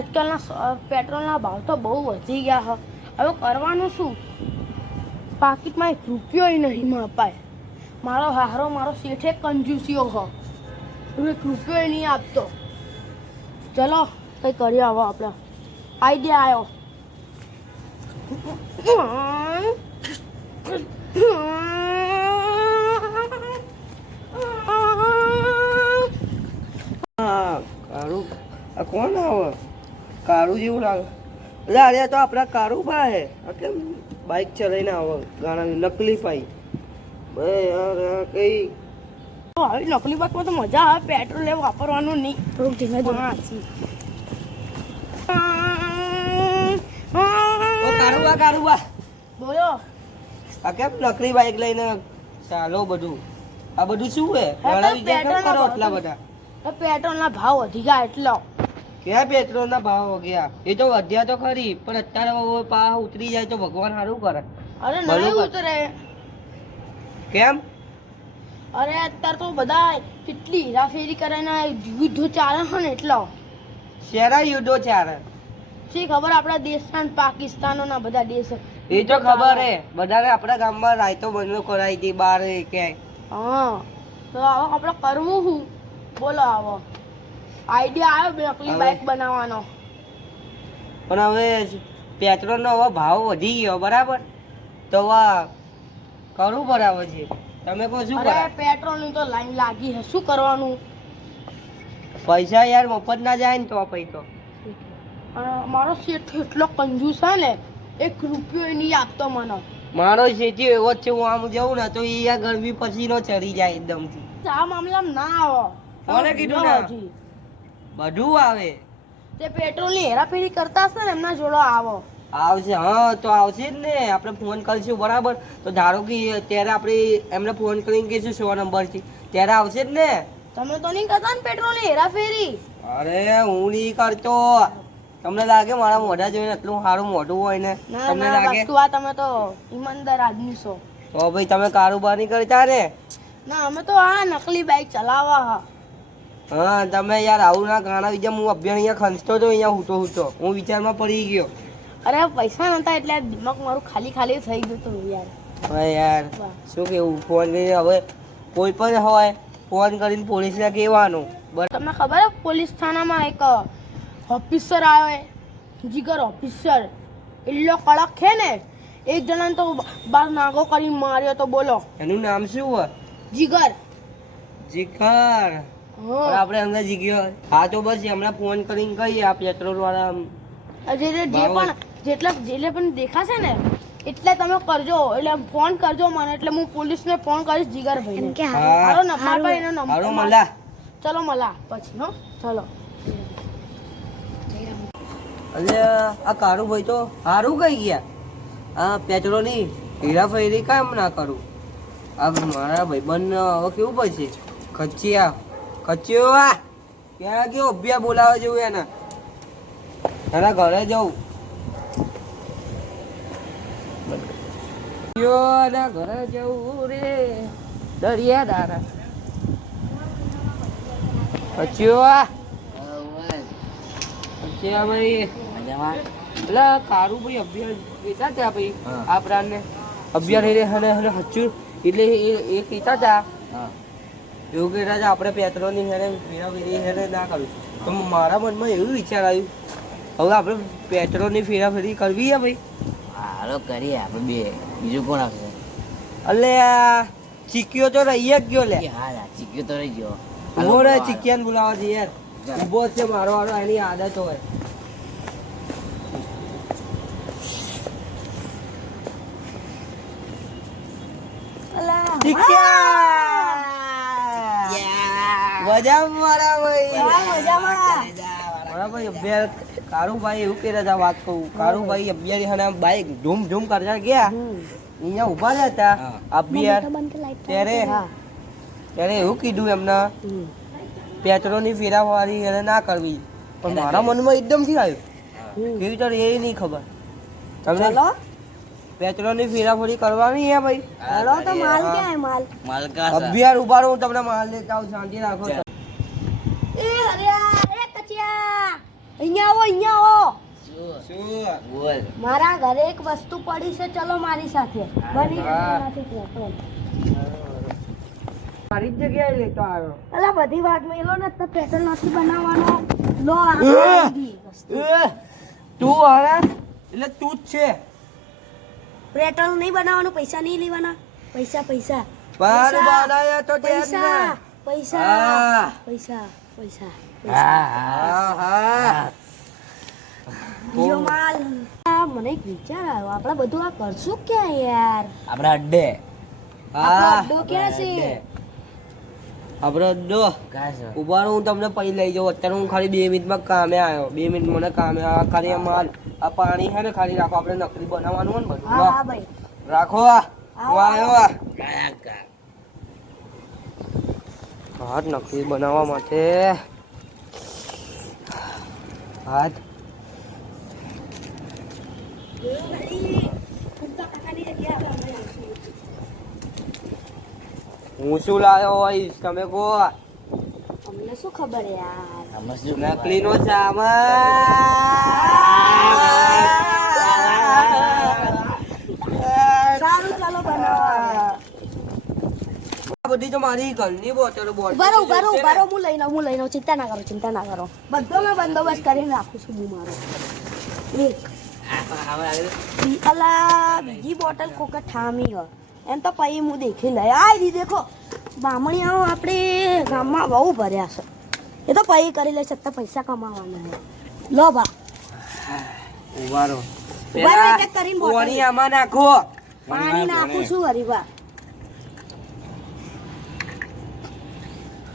આજકાલના પેટ્રોલના ભાવ તો બહુ વધી ગયા છે. હવે કરવાનું શું? પાકીટમાં 1 રૂપિયો નહીં અપાય. મારો હારો મારો શેઠે કંજૂસીઓ છે. 1 રૂપિયો નહીં આપતો. ચલો કંઈ કરીએ હવે આપણે. આઈડિયા કાળુ આ કોણ આવે? કાળુ જેવું લાગે. એટલે અરે તો આપણા કાળુ ભાઈ આ કેમ બાઇક ચલાવીને આવે? ગાણા નકલી પાઈ યાર કઈ આવી નકલી બાઇકમાં તો મજા આવે. પેટ્રોલ એ વાપરવાનું નહીં. થોડુંક ધીમે ધીમે. કારુબા બોલો. આ કેમ નકલી બાઇક લઈને ચાલો? બધું આ બધું શું હે? ઘણા વિચાર કેમ કરો એટલા બધા? પેટ્રોલના ભાવ વધી ગયા એટલો. ક્યાં પેટ્રોલના ભાવ વધ્યા? એ તો વધ્યા તો ખરી, પણ અત્યારે પા ઉતરી જાય તો ભગવાન સારું કરે. અરે નહીં ઉતરે. કેમ? અરે અત્યારે તો બધા કેટલી હેરાફેરી કરે ને યુદ્ધો ચાલે છે ને એટલો. શેના યુદ્ધો ચાલે? શી ખબર આપણા દેશના ને પાકિસ્તાનના બધા દેશ. એ તો ખબર હે બધાને. આપણા ગામમાં રાયતો બંધો કરાવી હતી બાર ક્યાંય. હા તો હવે આપણે કરવું શું? બોલો. આવો આઈડિયા આવ્યો નકલી બાઇક બનાવવાનો. પણ હવે પેટ્રોલનો હવે ભાવ વધી ગયો બરાબર, તો હવે કરવું બરાબર છે. તમે કહો શું કરો? પેટ્રોલની તો લાઈન લાગી છે, શું કરવાનું? પૈસા યાર મફત ના જાય ને તો પૈસો. મારો શેઠ એટલો કંજૂસ છે ને, 1 રૂપિયો નહીં આપતો મને. મારો શેઠી એવો જ છે. હું આમ જઉં ને તો એ ગરમી પછીનો ચડી જાય એકદમથી. આ મામલામાં ના આવો. કોને કીધું ના? બધું આવે. તે પેટ્રોલની હેરાફેરી કરતા હશે ને એમના જોડો આવો. આવશે. હા તો આવશે જ ને. આપણે ફોન કરીશું બરાબર. તો ધારો કે ત્યારે આપણે એમને ફોન કરીને કહીશું 100 નંબરથી, ત્યારે આવશે જ ને. તમે તો નહીં કરતા ને પેટ્રોલની હેરાફેરી? અરે હું નહીં કરતો. તમને લાગે મારા મોઢા જોઈને એટલું સારું મોઢું હોય ને? તમને લાગે? તમે તો ઈમાનદાર આદમી છો. તો ભાઈ તમે કારોબાર નહીં કરતા ને? ના, અમે તો આ નકલી બાઇક ચલાવવા. હા તમે યાર આવું ના ગાણા બીજા. હું અભ્યાન અહીંયા ખંચતો હતો, અહીંયા હૂતો હું વિચારમાં પડી ગયો. અરે પૈસા નતા એટલે દિમાગ મારું ખાલી ખાલી થઈ ગયું હતું યાર. હા યાર શું કેવું? ફોન કરીને હવે કોઈ પણ હોય ફોન કરીને પોલીસને કહેવાનું. તમને ખબર હે પોલીસ થાનામાં એક ઓફિસર આવ્યો, જીગર ઓફિસર. એટલો કડક છે ને, એક જણાને તો બાર નાગો કરી માર્યો તો. બોલો એનું નામ શું હોય? જીગર. જીગર. આપણે અંદર જીગ્યો. હા તો બસ હમણાં ફોન કરીને કહીએ આ પેટ્રોલ વાળા જેટલે પણ દેખાશે ને એટલે તમે કરજો. એટલે ફોન કરજો મને, એટલે હું પોલીસને ફોન કરીશ જીગર ભાઈને. ચલો મળા પછી. હો ચલો. એટલે આ કારું ભાઈ તો સારું કઈ ગયા. આ પેટ્રોલની હેરાફેરી કેમ ના કરું? આ મારા ભાઈબંધ હવે કેવું પડશે? ખચ્યો ક્યાં ગયો? અભ્યા બોલાવે જેવું એના ઘરે જવું. ઘરે જવું રે દરિયા દારા. ભાઈ એટલે કારું ભાઈ અભ્યાસ કીધા હતા ભાઈ આ પ્રાણ ને અભ્યાસ હચું એટલે એ કીધા હતા એવું કહેતા હતા આપણે પેટ્રોલની ફેરાફેરી ના કરવી. તો મારા મનમાં એવું વિચાર આવ્યું હવે આપણે પેટ્રોલની ફેરાફેરી કરવી હે ભાઈ. હાલો કરીએ આપણે બે. બીજું કોણ આવશે? એટલે ચીક્યો તો રહી જ ગયો લે. હા ચીક્યો તો રહી ગયો. ઉભો રહે ચીક્યાને બોલાવા છે યાર. ઉભો છે મારો વાળો, એની આદત હોય. કારુભાઈ એવું કર્યા હતા. વાત કહું, કારુભાઈ અભિયારી બાઈક ઝૂમ ઝૂમ કરતા ગયા. અહીંયા ઉભા રહ્યા હતા અભિયાર. ત્યારે એવું કીધું એમના પેટ્રોલની ફેરાવાળી એને ના કરવી. પણ મારા મનમાં એકદમ થી આવ્યું કેવી તો એ નહીં ખબર તમને. પેટ્રોલની ફેરાફરી કરવાની હે ભાઈ. હેલો તો માલ ક્યાં હે? માલ અભિયાર ઉભા રહો, તમને માલ લેતા આવું. શાંતિ રાખો. એ હરિયા, એ કચિયા અહીંયા આવો શું બોલ મારા ઘરે એક વસ્તુ પડી છે, ચલો મારી સાથે બની જશે પેટ્રોલ. મારી જ જગ્યાએ લેતો આવ્યો. અલા બધી વાત મેલો ને તો પેટ્રોલ નથી બનાવવાનો. લો આ બધી વસ્તુ. તું હવે એટલે તું જ છે. પેટ્રોલ નહીં બનાવવાનું, પૈસા નહીં લેવાના. પૈસા પૈસા પણ પૈસા. બનાયા તો છે જ ને. પૈસા પૈસા હા. પૈસા પૈસા હા હા બીજો માલ. મને એક વિચાર આવ્યો, આપણે બધું આ કરશું ક્યાં યાર? આપણા અડ્ડે આપણો હા અડ્ડો ક્યાં છે? આપણો અડ્ડો કાં છે? ઉભા રહો, હું તમને પછી લઈ જાઉં. અત્યારે હું ખાલી 2 મિનિટમાં કામે આવ્યો. 2 મિનિટ મને કામે આવ્યા. ખાલી આ માલ આ પાણી છે ને ખાલી રાખો. આપણે નકલી બનાવવાનું હોય ને બધું. હા હા ભાઈ રાખો આ હું આવ્યો આ કાં કાં? હાથ નકલી બનાવવા માટે હાથ હું શું લાવ્યો હોઈશ તમે કહો. અમને શું ખબર યાર? આમાં શું નકલી નો સામાન. સારું ચાલો બનાવવા. આ બધી તો મારી ઘરની બોટલો ઉભા રહો હું લઈને આવું, ચિંતા ના કરો. બધો મેં બંદોબસ્ત કરીને રાખું છું હું મારો. એક અલા બીજી બોટલ કોકે ઠામી હોય એમ તો પછી હું દેખી લઈ આવી દેખો. બામણીયાઓ આપણે ગામમાં બહુ ભર્યા છે, એ તો પછી કરી લઈ શકતા, પૈસા કમાવાના છે. લો બા ઉભા રહો. ઉભા રહો, એક એક કરીને બોટલ. પાણી આમાં નાખો. પાણી નાખું છું હરીબા.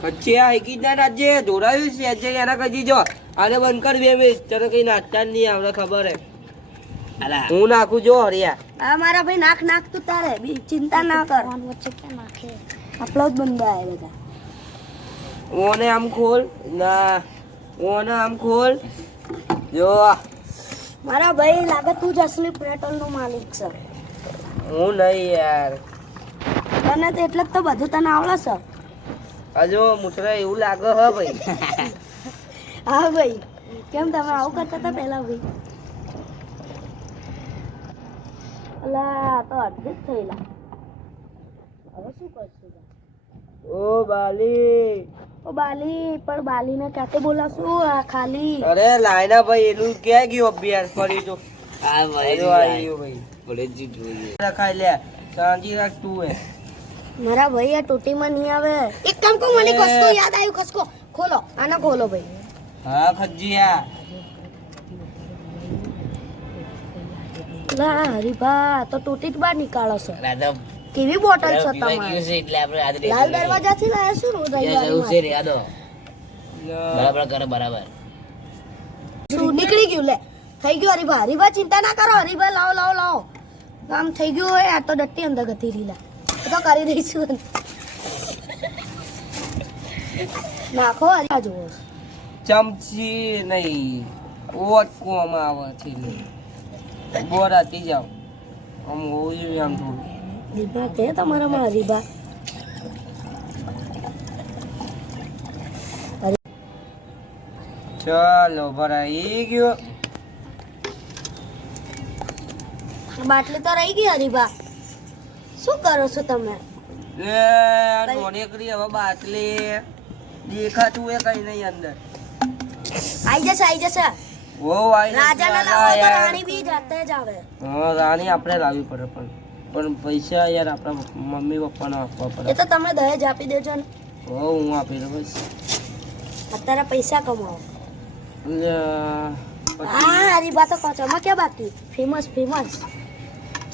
કચ્ચે આ એકી ના રાજ્ય જોડાયું છે આજે એના કજી જો આને બંધ કર 2 મિનિટ. તને કઈ નાચતા જ નહીં આવડે ખબર હે. અલા હું નાખું જો હરિયા. હા મારા ભાઈ નાખ તું તારે બી ચિંતા ના કર. વચ્ચે ક્યાં નાખે? આપણો જ બંદા આવે બધા. ઓને આમ ખોલ ના, ઓને આમ ખોલ જો. મારા ભાઈ લાગે તું જ અસલી પેટ્રોલ નો માલિક છે. હું નહીં યાર. તને તો એટલે જ તો બધું તને આવડે છે. હજુ મુઠરા એવું લાગે હે ભાઈ. હા ભાઈ, કેમ તમે આવું કરતા હતા પહેલા ભાઈ? અલા તો અડધી જ થયેલા. હવે શું કરશું? ઓ બાલી. ઓ બાલી, પણ બાલીને કાતે બોલાશું આ ખાલી. અરે લાયના ભાઈ એનું ક્યાં ગયું અભ્યાસ કરી તો. આ ભાઈ હજુ આવ્યું ભાઈ. બોલે જી જોઈએ રખાઈ લે શાંતિ રાખ તું હે. મારા ભાઈ આ ટોટીમાં નહીં આવે. એક કામ કો, મને એક વસ્તુ યાદ આવ્યું. ખસકો ખોલો, આના ખોલો ભાઈ. હા ખજીયા. લા હરીભા તો ટોટી જ બહાર નીકાળો છે. આ તો કેવી બોટલ છે પીવા ગયું તમારી? છે એટલે આપણે આજે લાલ દરવાજાથી લાયા શું રોજ જવું છે રે આદો બરાબર કરે બરાબર શું નીકળી ગયું? લે થઈ ગયું હરીભા. હરીભા ચિંતા ના કરો. હરીભા લાવો. કામ થઈ ગયું હોય. આ તો ડટ્ટી અંદર ગતી રીલા એ તો કરી દઈશું. નાખો હરીભા જુઓ. ચમચી નહીં ઓટ કોમ આવે છે. બોરાતી જાવ આમ હોવું જોઈએ આમ થોડું. હરીભા કે તમારામાં હરીભા ચાલો ભરાઈ ગયો. બાટલી તો રહી ગઈ હરીભા. શું કરો છો તમે? એ નોનેકરી હવે બાટલી દેખાતું એ કઈ નહીં અંદર. આઈ જશે. ઓ આઈ રાજાને લાવો તો રાણી બી જાતે જ આવે. હા રાણી આપણે લાવવી પડે પણ પૈસા યાર આપણા મમ્મી પપ્પાને આપવા એ પડે. તો તમે દહેજ આપી દેજો ને. હો હું આપી દઉં બસ. અત્યારે પૈસા કમાવો. પછી હા હરીભા તો કચોમાં ક્યાં બાકી? ફેમસ.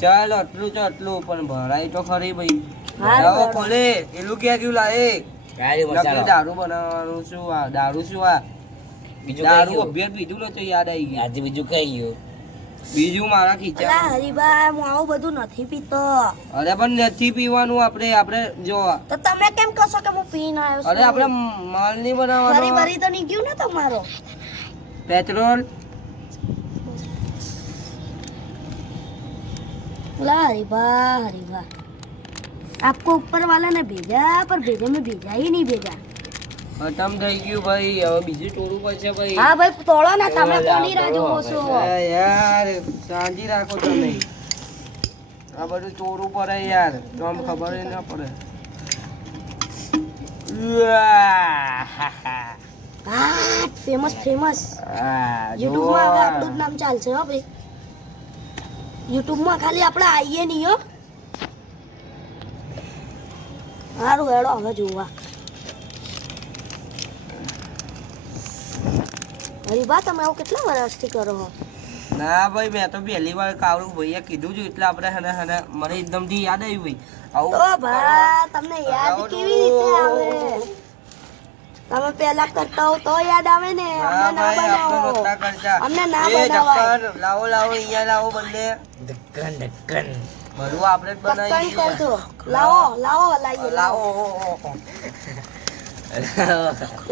ચાલો આટલું તો આટલું પણ ભરાય તો ખરી ભાઈ. હા, લાવો બરાબર. ખોલે એલું ક્યાં ગયું લાએ. કાળી નકલી મસાલો દારૂ બનાવવાનું શું આ દારૂ શું આ બીજું દારૂ કઈ અભ્યાસ બીજું નો તો યાદ આવી ગયું. આજે બીજું કઈ ગયું બીજું મારા અલા ખીચા. હરીભા હું આવું બધું નથી પીતો. અરે પણ નથી પીવાનું આપણે જો. તો તમે કેમ કહો છો કે હું પીને આવ્યો અરે આપણે માલ નહીં બનાવવાનો. ભરી તો નહીં ગયું ને તમારો. પેટ્રોલ ला हरीभा आपको ऊपर वाला ने भेजा पर भेजे में भेजा ही नहीं भेजा. ખતમ થઈ ગયું ભાઈ, હવે બીજું તોડવું પડશે ભાઈ. હા ભાઈ તોડો ને, તમે કોની રાહ જોવો છો? અરે યાર શાંતિ રાખો તમે, આ બધું તોડવું પડે યાર, તો આમ ખબર ય ના પડે. હા ફેમસ ફેમસ. આ યુટ્યુબમાં હવે જુઓ. આપણું જ નામ ચાલશે હો ભાઈ. યુટ્યુબમાં ખાલી આપણે આવીએ નહીં હો. સારું હેડો હવે જોવા. હરીબા તમે આવું કેટલા વર્ષથી કરો છો? ના ભાઈ મેં તો પહેલી વાર કાવડું ભૈયા કીધું છું એટલે આપણે હને મને એકદમ થી યાદ આવ્યું ભાઈ. તો ભા તમને યાદ કેવી રીતે આવે? તમે પહેલા કરતા હો તો યાદ આવે ને. અમને ના બનાવો, અમને ના બનાવાય. લાવો લાવો અહીંયા લાવો બંને ઢક્કન ઢક્કન બધું આપણે જ તક્કન બનાવીએ. કરજો. લાવો લાવો લાવીએ લાવો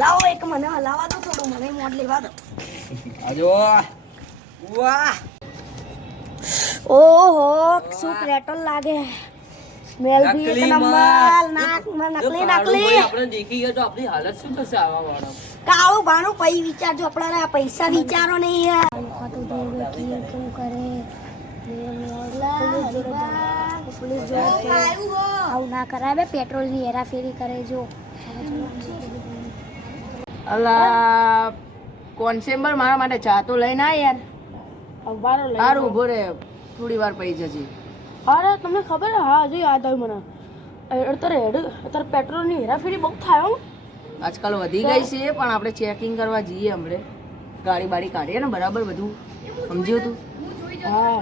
લાવો. એક મને હલાવા દો થોડું, મને મોડ લેવા દો. આજો વાહ ઓહો શું પેટ્રોલ લાગે. સ્મેલ બી એક નકલી નંબર. માં. નકલી ભાઈ નકલી. આપણે દેખી ગયા તો આપણી હાલત શું થશે આવા વાળા? કાળું ભાણું પૈ વિચારજો, આપણા પૈસા વિચારો નહીં યાર. આવું ના કરાય બે, પેટ્રોલ ની હેરાફેરી કરે જો. અલા કોન્સ્ટેબલ મારા માટે ચા તો લઈને આ યાર. અવારો લઈ સારું ઉભો રે, થોડી વાર પડી જશે. અરે તમને ખબર છે? હા હજુ યાદ આવ્યું મને. અત્યારે પેટ્રોલની હેરાફેરી બહુ થાય હો. આજકાલ વધી ગઈ છે પણ આપણે ચેકિંગ કરવા જઈએ હમણે, ગાડી બાડી કાઢીએ ને બરાબર બધું સમજ્યું તું. હા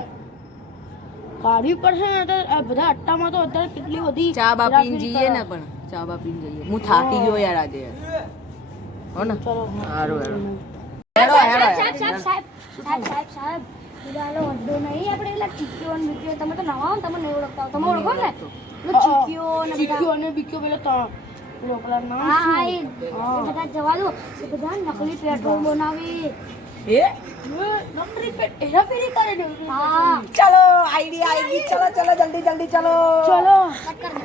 કાઢવી પડશે ને. અત્યારે આ બધા અટ્ટામાં તો અત્યારે કેટલી બધી ચા બા પીને હેરાફેરી જઈએ કરે. ને, પણ ચા બા પીને જઈએ. હું થાકી ગયો યાર આજે. હો ને ચલો સારું હેડો હેડો હેડો. સાહેબ પેલો અડ્ડો નહીં આપણે પેલા ચીક્યો ને બીક્યો, તમે તો નવા હો ને, તમે નહીં ઓળખતા હો. તમે ઓળખો ને પેલો ચીક્યો ને બધા. ચીક્યો અને બીક્યો પેલો પેલા નામ હા હા શું? એ બધા જવા દો. એ બધા નકલી પેટ્રોલ બનાવે. એ નકલી હેરાફેરી કરે ને. હા ચલો આઈડિયા આવી ગઈ. ચલો ચલો જલ્દી જલ્દી ચલો. ચલો કટ કર દે.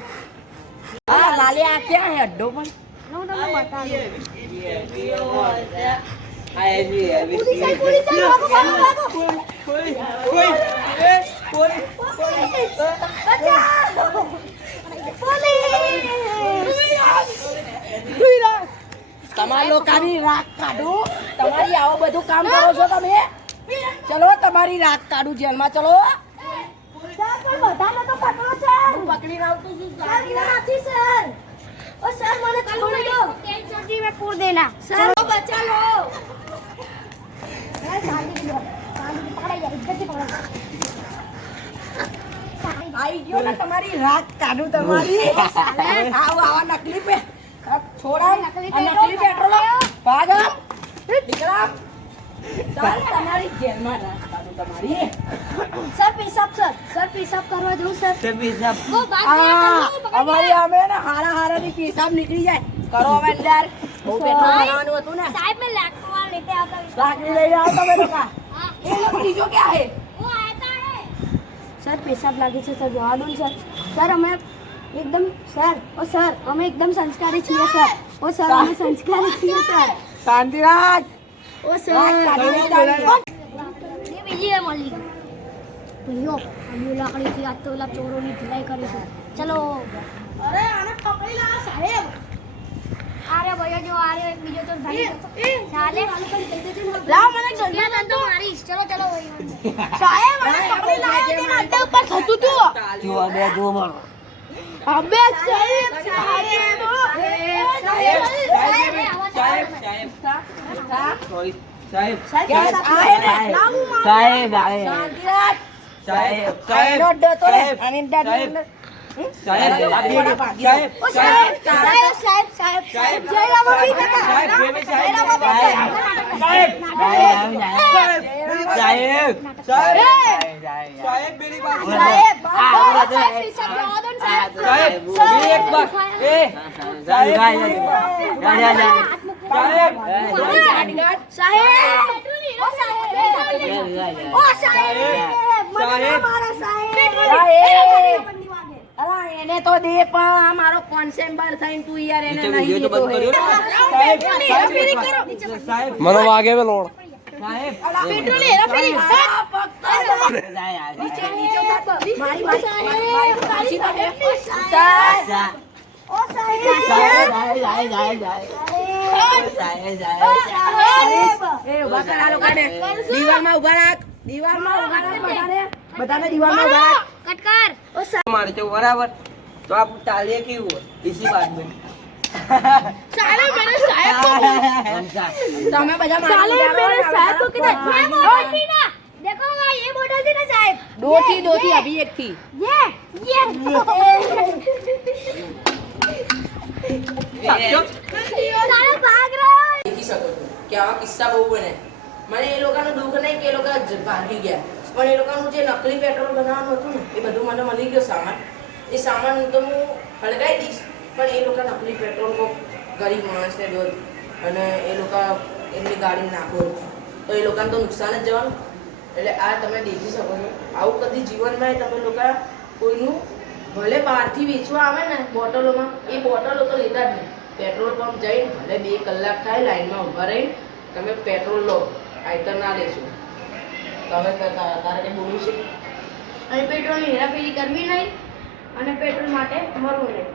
હા લાલે આ ક્યાં હે અડ્ડો પણ? હું તમને બતાવું. પૂરી સાઈડ ભાગો ભાગો તમારા લોકોની રાખ કાઢું. તમારી આવો બધું કામ કરો છો તમે. ચલો તમારી રાખ કાઢું જેલમાં. ચલો પણ બધાને તો પકડો છે. હું પકડી આવતું છું. સર નથી સર. ઓ સર મને છોડી દો. तेल सब्जी में पूर देना. સર બચા લો. આઈ ગયો ને તમારી રાખ કાઢું તમારી. આવો આવા નકલી પે છોડા નકલી પેટ્રોલ ભાગ આમ. દીકરા ચાલ તમારી જેલમાં રાખ કાઢું તમારી. સર પેશાબ સર પેશાબ કરવા જવું સર. वो बात અમારી અમે ને હારા હારા ની પેશાબ નીકળી જાય. કરો હવે અંદર. બહુ પેટ્રોલ ભરાવાનું હતું ને. साहब में लाखों लेते आता हूँ. લાકડી લઈને આવો તમે લોકો. हाँ, એ લોકો ત્રીજો ક્યાં હે? वो आता है. સર પેશાબ લાગે છે સર જવા દો ને સર. સર અમે એકદમ સર ઓ સર અમે એકદમ સંસ્કારી છીએ સર. ઓ સર અમે સંસ્કારી છીએ સર. શાંતિ રાખ. ઓ રાખ સર કાઢી ચાલી. ये बिजली है मौली. भैया हम ये लाकड़ी की आज तो ला चोरों ने धुलाई करी है. चलो. અરે આને પકડી લા સાહેબ. अरे भैया जो आ रहे बीजो तो भाई साले લાવ મને જલ્દી ये तो मारी. चलो चलो वही. સાહેબ આને પકડી લાયા છે ને અડ્ડા ઉપર થતું તું. જો બે જો મારો. અબે સાહેબ સાહેબ સાહેબ ગેસ આહે ને. સાહેબ શાંતિ રાખ. સાહેબ આઈનો ડર તો રે. આની ડર સાહેબ. ને. સાહેબ સાહેબ સાહેબ સાહેબ સાહેબ જય રામ પી કાકા. સાહેબ જય રામ પી સાહેબ મેરી બાત સાહેબ સાહેબ પેશાબ જવા દો ને સાહેબ. સાહેબ મેરી એક બાત એ સાહેબ સાહેબ ઓ સાહેબ ઓ સાહેબ મને સાહેબ. મારા સાહેબ સાહેબ. અલા એને તો દે પણ આ મારો કોન્સેમ્બર થઈને તું યાર એને નહીં વિડિયો તો દેતો બંધ હે. કર્યો સાહેબ મને વાગે મે લોણ સાહેબ પેટ્રોલ હેરાફેરી મારી પાછી પડે. એ ઉભા કર આ લોકોને. દીવાલમાં ઉભા રાખ. દીવાલમાં ઉભા રાખ બધાને. બધાને દીવાલમાં ઉભા રાખ. કટકાર मारे तो बराबर तो आप टालिए क्यों इसी बात में साले मैंने साहब को તમે બધા साले मेरे साहब को किधर ये बोतल थी ना देखो भाई ये बोतल थी ना साहब દો થી અભી એક થી. ये साला भाग रहा है દેખી શકો છો કે આવા કિસ્સા બહુ બને. મને એ લોકોનું દુઃખ નહીં કે એ લોકો ભાગી ગયા, પણ એ લોકોનું જે નકલી પેટ્રોલ બનાવવાનું હતું ને એ બધું મને મળી ગયો સામાન. એ સામાન તો હું હળગાઈ દઈશ, પણ એ લોકો નકલી પેટ્રોલ ગરીબ માણસને દો અને એ લોકો એમની ગાડીમાં નાખો તો એ લોકોને તો નુકસાન જ જવાનું. એટલે આ તમે દેખી શકો છો આવું કદી જીવનમાં તમે લોકો કોઈનું ભલે બહારથી વેચવા આવે ને બોટલોમાં, એ બોટલો તો લેતા જ નહીં. પેટ્રોલ પંપ જઈને ભલે 2 કલાક થાય લાઈનમાં ઊભા રહીને તમે પેટ્રોલ લો, આઈટમ ના લેશો. તમે તારે કંઈ બોલવું છે? અને પેટ્રોલની હેરાફેરી કરવી નહીં અને પેટ્રોલ માટે મરવું નહીં.